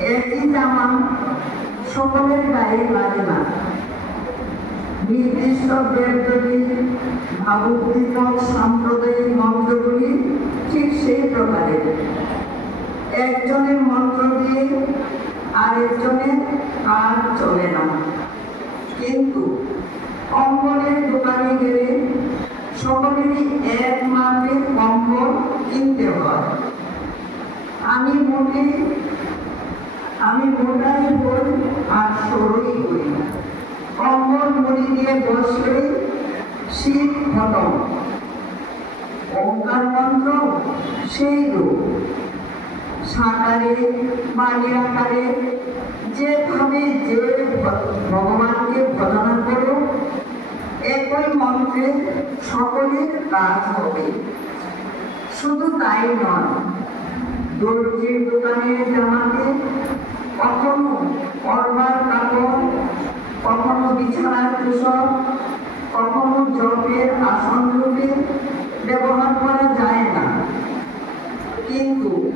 একই জামা সকলের গায়ে লাগে না। নির্দিষ্ট দেবদেবী ভাবোদ্দীপক সাম্প্রদায়িক মন্ত্রগুলি ঠিক সেই প্রকারের। একজনের মন্ত্র দিয়ে আরেকজনের কাজ চলে না। কিন্তু কম্বলের দোকানে গেলে সকলেরই এক মাপের কম্বল কিনতে হয়। আমি মোটাই বই আর সরুই বই। কম্বল মুড়ি দিয়ে বসলে শীত খতম। ওঙ্কার মন্ত্র সেই রূপ। সাকারে বা নিরাকারে যেভাবে যে ভগবানকে ভজনা করো, একই মন্ত্রে সকলের কাজ হবে। শুধু তাই নয়, দর্জির দোকানের জামাকে কখনো করবার কাপড়, কখনো বিছানার তোষক, কখনো জপের আসন রূপে ব্যবহার করা যায় না। কিন্তু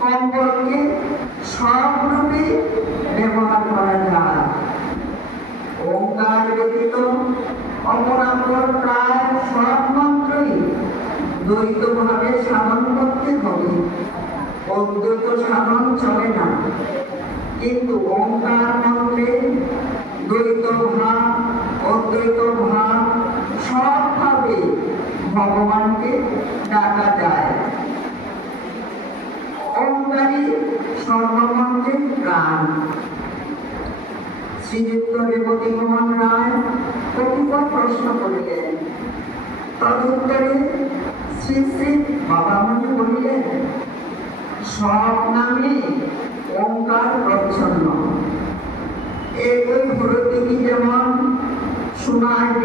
কম্বলকে সব রূপে ব্যবহার করা যায়। ওঙ্কার ব্যতীত অপরাপর প্রায় সব মন্ত্রই দ্বৈতভাবে সাধন করতে হবে। অদ্বৈত সাধন চলে না। কিন্তু ওঙ্কার মন্ত্রে দ্বৈত ভাব, অদ্বৈত ভাব সবভাবে ভগবানকে ডাকা যায়। ওঙ্কারই সর্বমন্ত্রের প্রাণ। শ্রীযুক্ত রেবতী মোহন রায় কতিপয় প্রশ্ন করিলেন। তদুত্তরে শ্রী শ্রী বাবামণি বলিলেন, সব নামে ওঙ্কার প্রচ্ছন্ন। একই হরদিঘি যেমন সোনার